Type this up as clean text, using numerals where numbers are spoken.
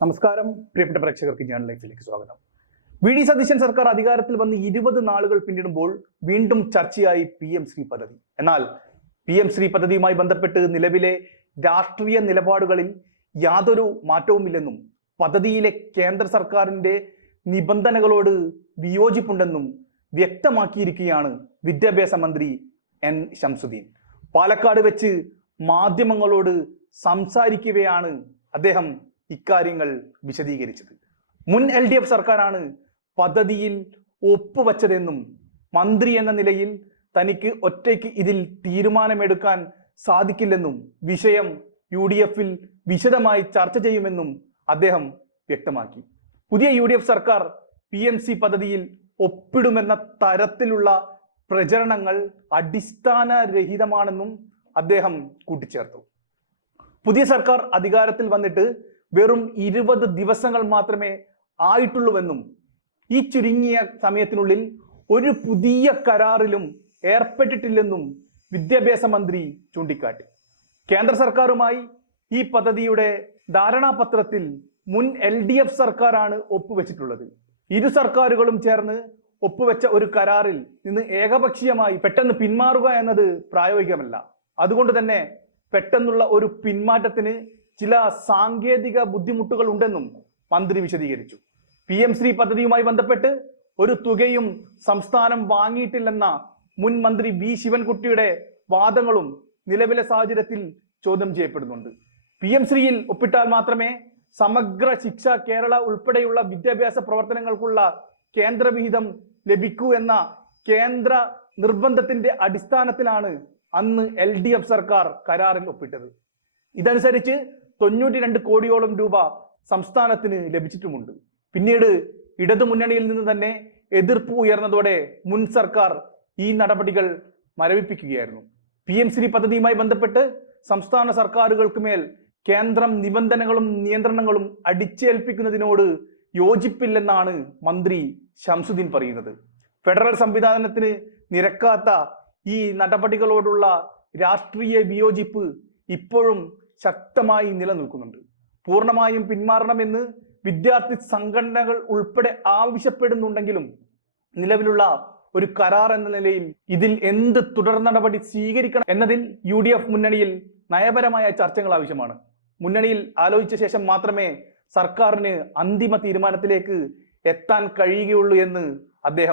നമസ്കാരം പ്രിയപ്പെട്ട പ്രേക്ഷകർക്ക് ഞാൻ ലൈഫിലേക്ക് സ്വാഗതം. വി.ഡി. സതീശൻ സർക്കാർ അധികാരത്തിൽ വന്ന് 20 നാളുകൾ പിന്നിടുമ്പോൾ വീണ്ടും ചർച്ചയായി PM ശ്രീ പദ്ധതി. എന്നാൽ PM ശ്രീ പദ്ധതിയുമായി ബന്ധപ്പെട്ട് നിലവിലെ രാഷ്ട്രീയ നിലപാടുകളിൽ യാതൊരു മാറ്റവുമില്ലെന്നും പദ്ധതിയിലെ കേന്ദ്ര സർക്കാരിന്റെ നിബന്ധനകളോട് വിയോജിപ്പുണ്ടെന്നും വ്യക്തമാക്കിയിരിക്കുകയാണ് വിദ്യാഭ്യാസ മന്ത്രി N. ശംസുദ്ദീൻ. പാലക്കാട് വെച്ച് മാധ്യമങ്ങളോട് സംസാരിക്കവെയാണ് അദ്ദേഹം ഇക്കാര്യങ്ങൾ വിശദീകരിച്ചത്. മുൻ LDF സർക്കാരാണ് പദ്ധതിയിൽ ഒപ്പുവച്ചതെന്നും മന്ത്രി എന്ന നിലയിൽ തനിക്ക് ഒറ്റയ്ക്ക് ഇതിൽ തീരുമാനമെടുക്കാൻ സാധിക്കില്ലെന്നും വിഷയം UDF-ൽ വിശദമായി ചർച്ച ചെയ്യുമെന്നും അദ്ദേഹം വ്യക്തമാക്കി. പുതിയ UDF സർക്കാർ PMC പദ്ധതിയിൽ ഒപ്പിടുമെന്ന തരത്തിലുള്ള പ്രചരണങ്ങൾ അടിസ്ഥാനരഹിതമാണെന്നും അദ്ദേഹം കൂട്ടിച്ചേർത്തു. പുതിയ സർക്കാർ അധികാരത്തിൽ വന്നിട്ട് വെറും 20 ദിവസങ്ങൾ മാത്രമേ ആയിട്ടുള്ളൂവെന്നും ഈ ചുരുങ്ങിയ സമയത്തിനുള്ളിൽ ഒരു പുതിയ കരാറിലും ഏർപ്പെട്ടിട്ടില്ലെന്നും വിദ്യാഭ്യാസ മന്ത്രി ചൂണ്ടിക്കാട്ടി. കേന്ദ്ര സർക്കാരുമായി ഈ പദ്ധതിയുടെ ധാരണാപത്രത്തിൽ മുൻ LDF സർക്കാരാണ് ഒപ്പുവെച്ചിട്ടുള്ളത്. ഇരു സർക്കാരുകളും ചേർന്ന് ഒപ്പുവെച്ച ഒരു കരാറിൽ നിന്ന് ഏകപക്ഷീയമായി പെട്ടെന്ന് പിന്മാറുക എന്നത് പ്രായോഗികമല്ല. അതുകൊണ്ട് തന്നെ പെട്ടെന്നുള്ള ഒരു പിന്മാറ്റത്തിന് ചില സാങ്കേതിക ബുദ്ധിമുട്ടുകൾ ഉണ്ടെന്നും മന്ത്രി വിശദീകരിച്ചു. PM ശ്രീ പദ്ധതിയുമായി ബന്ധപ്പെട്ട് ഒരു തുകയും സംസ്ഥാനം വാങ്ങിയിട്ടില്ലെന്ന മുൻ മന്ത്രി V. ശിവൻകുട്ടിയുടെ വാദങ്ങളും നിലവിലെ സാഹചര്യത്തിൽ ചോദ്യം ചെയ്യപ്പെടുന്നുണ്ട്. PM ശ്രീയിൽ ഒപ്പിട്ടാൽ മാത്രമേ സമഗ്ര ശിക്ഷ കേരള ഉൾപ്പെടെയുള്ള വിദ്യാഭ്യാസ പ്രവർത്തനങ്ങൾക്കുള്ള കേന്ദ്രവിഹിതം ലഭിക്കൂ എന്ന കേന്ദ്ര നിർബന്ധത്തിന്റെ അടിസ്ഥാനത്തിലാണ് അന്ന് LDF സർക്കാർ കരാറിൽ ഒപ്പിട്ടത്. ഇതനുസരിച്ച് 92 കോടിയോളം രൂപ സംസ്ഥാനത്തിന് ലഭിച്ചിട്ടുമുണ്ട്. പിന്നീട് ഇടതുമുന്നണിയിൽ നിന്ന് തന്നെ എതിർപ്പ് ഉയർന്നതോടെ മുൻ സർക്കാർ ഈ നടപടികൾ മരവിപ്പിക്കുകയായിരുന്നു. PM ശ്രീ പദ്ധതിയുമായി ബന്ധപ്പെട്ട് സംസ്ഥാന സർക്കാരുകൾക്ക് മേൽ കേന്ദ്രം നിബന്ധനകളും നിയന്ത്രണങ്ങളും അടിച്ചേൽപ്പിക്കുന്നതിനോട് യോജിപ്പില്ലെന്നാണ് മന്ത്രി ശംസുദ്ദീൻ പറയുന്നത്. ഫെഡറൽ സംവിധാനത്തിന് നിരക്കാത്ത ഈ നടപടികളോടുള്ള രാഷ്ട്രീയ വിയോജിപ്പ് ഇപ്പോഴും ശക്തമായി നിലനിൽക്കുന്നുണ്ട്. പൂർണ്ണമായും പിന്മാറണമെന്ന് വിദ്യാർത്ഥി സംഘടനകൾ ഉൾപ്പെടെ ആവശ്യപ്പെടുന്നുണ്ടെങ്കിലും നിലവിലുള്ള ഒരു കരാർ എന്ന നിലയിൽ ഇതിൽ എന്ത് തുടർ നടപടി സ്വീകരിക്കണം എന്നതിൽ UDF മുന്നണിയിൽ നയപരമായ ചർച്ചകൾ ആവശ്യമാണ്. മുന്നണിയിൽ ആലോചിച്ച ശേഷം മാത്രമേ സർക്കാരിന് അന്തിമ തീരുമാനത്തിലേക്ക് എത്താൻ കഴിയുകയുള്ളൂ എന്ന് അദ്ദേഹം